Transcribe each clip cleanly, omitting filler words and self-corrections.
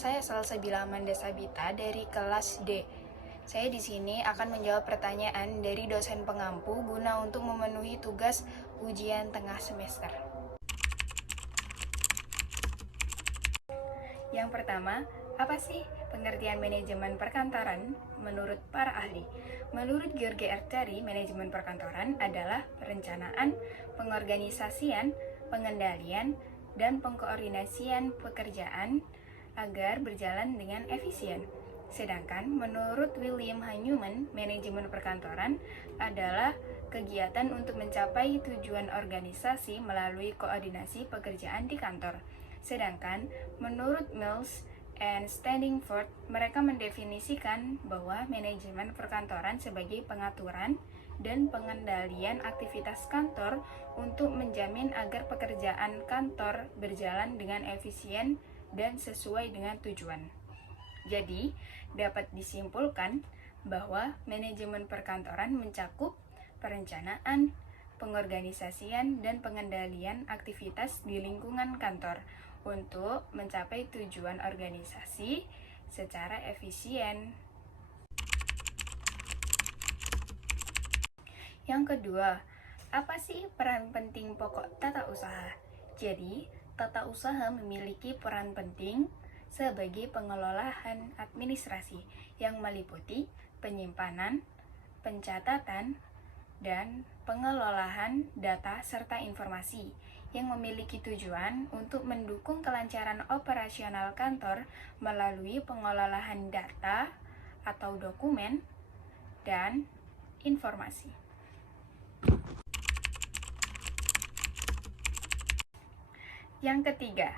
saya Salsabila Amanda Sabita dari kelas D. Saya di sini akan menjawab pertanyaan dari dosen pengampu guna untuk memenuhi tugas ujian tengah semester. Yang pertama, apa sih pengertian manajemen perkantoran menurut para ahli? Menurut George Arteri, manajemen perkantoran adalah perencanaan, pengorganisasian, pengendalian, dan pengkoordinasian pekerjaan agar berjalan dengan efisien. Sedangkan menurut William H. Newman, manajemen perkantoran adalah kegiatan untuk mencapai tujuan organisasi melalui koordinasi pekerjaan di kantor. Sedangkan menurut Mills and Standingford, mereka mendefinisikan bahwa manajemen perkantoran sebagai pengaturan dan pengendalian aktivitas kantor untuk menjamin agar pekerjaan kantor berjalan dengan efisien dan sesuai dengan tujuan. Jadi, dapat disimpulkan bahwa manajemen perkantoran mencakup perencanaan, pengorganisasian, dan pengendalian aktivitas di lingkungan kantor untuk mencapai tujuan organisasi secara efisien. Yang kedua, apa sih peran penting pokok tata usaha? Jadi, tata usaha memiliki peran penting sebagai pengelolaan administrasi yang meliputi penyimpanan, pencatatan, dan pengelolaan data serta informasi yang memiliki tujuan untuk mendukung kelancaran operasional kantor melalui pengelolaan data atau dokumen dan informasi. Yang ketiga,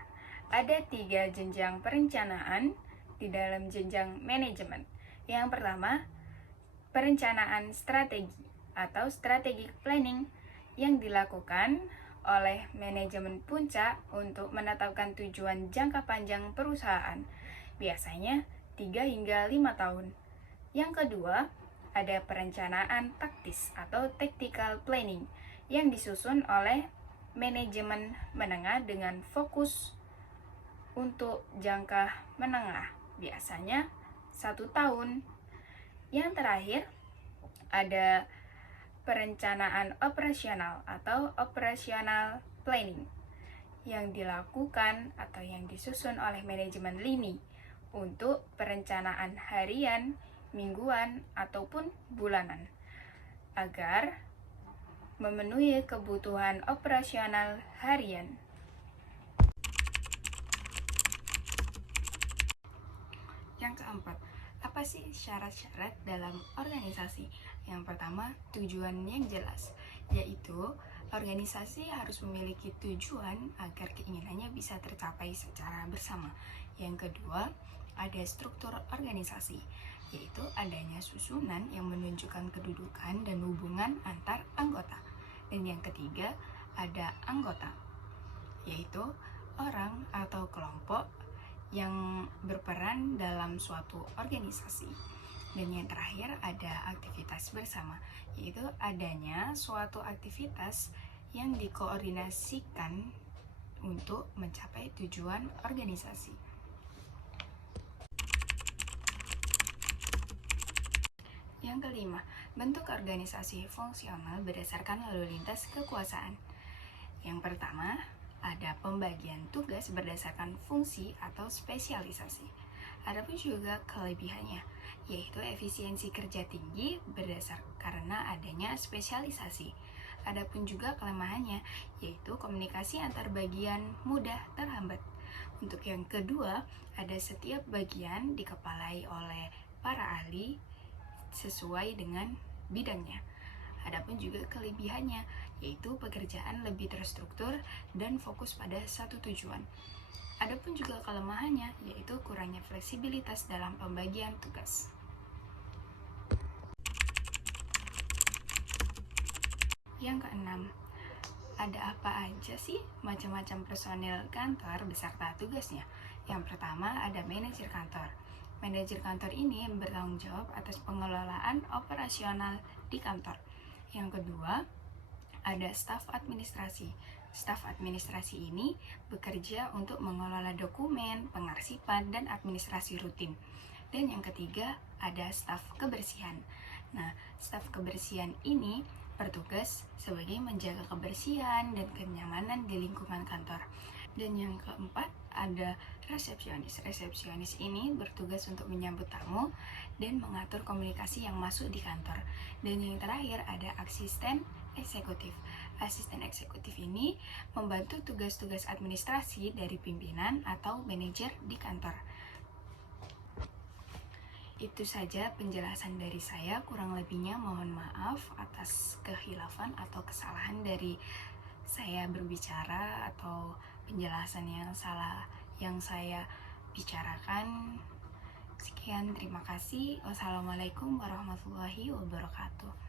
ada 3 jenjang perencanaan di dalam jenjang manajemen. Yang pertama, perencanaan strategi atau strategic planning yang dilakukan oleh manajemen puncak untuk menetapkan tujuan jangka panjang perusahaan, biasanya 3 hingga 5 tahun. Yang kedua, ada perencanaan taktis atau tactical planning yang disusun oleh manajemen menengah dengan fokus untuk jangka menengah, biasanya 1 tahun. Yang terakhir, ada perencanaan operasional atau operational planning yang dilakukan atau yang disusun oleh manajemen lini untuk perencanaan harian, mingguan, ataupun bulanan agar memenuhi kebutuhan operasional harian. Yang keempat, apa sih syarat-syarat dalam organisasi? Yang pertama, tujuan yang jelas, yaitu organisasi harus memiliki tujuan agar keinginannya bisa tercapai secara bersama. Yang kedua, ada struktur organisasi, yaitu adanya susunan yang menunjukkan kedudukan dan hubungan antar anggota. Dan yang ketiga, ada anggota, yaitu orang atau kelompok yang berperan dalam suatu organisasi. Dan yang terakhir ada aktivitas bersama, yaitu adanya suatu aktivitas yang dikoordinasikan untuk mencapai tujuan organisasi. Yang kelima, bentuk organisasi fungsional berdasarkan lalu lintas kekuasaan. Yang pertama, ada pembagian tugas berdasarkan fungsi atau spesialisasi. Adapun juga kelebihannya, yaitu efisiensi kerja tinggi karena adanya spesialisasi. Adapun juga kelemahannya, yaitu komunikasi antar bagian mudah terhambat. Untuk yang kedua, ada setiap bagian dikepalai oleh para ahli sesuai dengan bidangnya. Adapun juga kelebihannya, yaitu pekerjaan lebih terstruktur dan fokus pada satu tujuan. Adapun juga kelemahannya, yaitu kurangnya fleksibilitas dalam pembagian tugas. Yang keenam, ada apa aja sih macam-macam personil kantor beserta tugasnya? Yang pertama, ada manajer kantor. Manajer kantor ini bertanggung jawab atas pengelolaan operasional di kantor. Yang kedua, ada staf administrasi. Staf administrasi ini bekerja untuk mengelola dokumen, pengarsipan, dan administrasi rutin. Dan yang ketiga, ada staf kebersihan. Nah, staf kebersihan ini bertugas sebagai menjaga kebersihan dan kenyamanan di lingkungan kantor. Dan yang keempat, ada resepsionis. Resepsionis ini bertugas untuk menyambut tamu dan mengatur komunikasi yang masuk di kantor. Dan yang terakhir, ada asisten eksekutif. Asisten eksekutif ini membantu tugas-tugas administrasi dari pimpinan atau manajer di kantor. Itu saja penjelasan dari saya, kurang lebihnya mohon maaf atas kehilafan atau kesalahan dari saya berbicara atau penjelasan yang salah yang saya bicarakan. Sekian, terima kasih. Wassalamualaikum warahmatullahi wabarakatuh.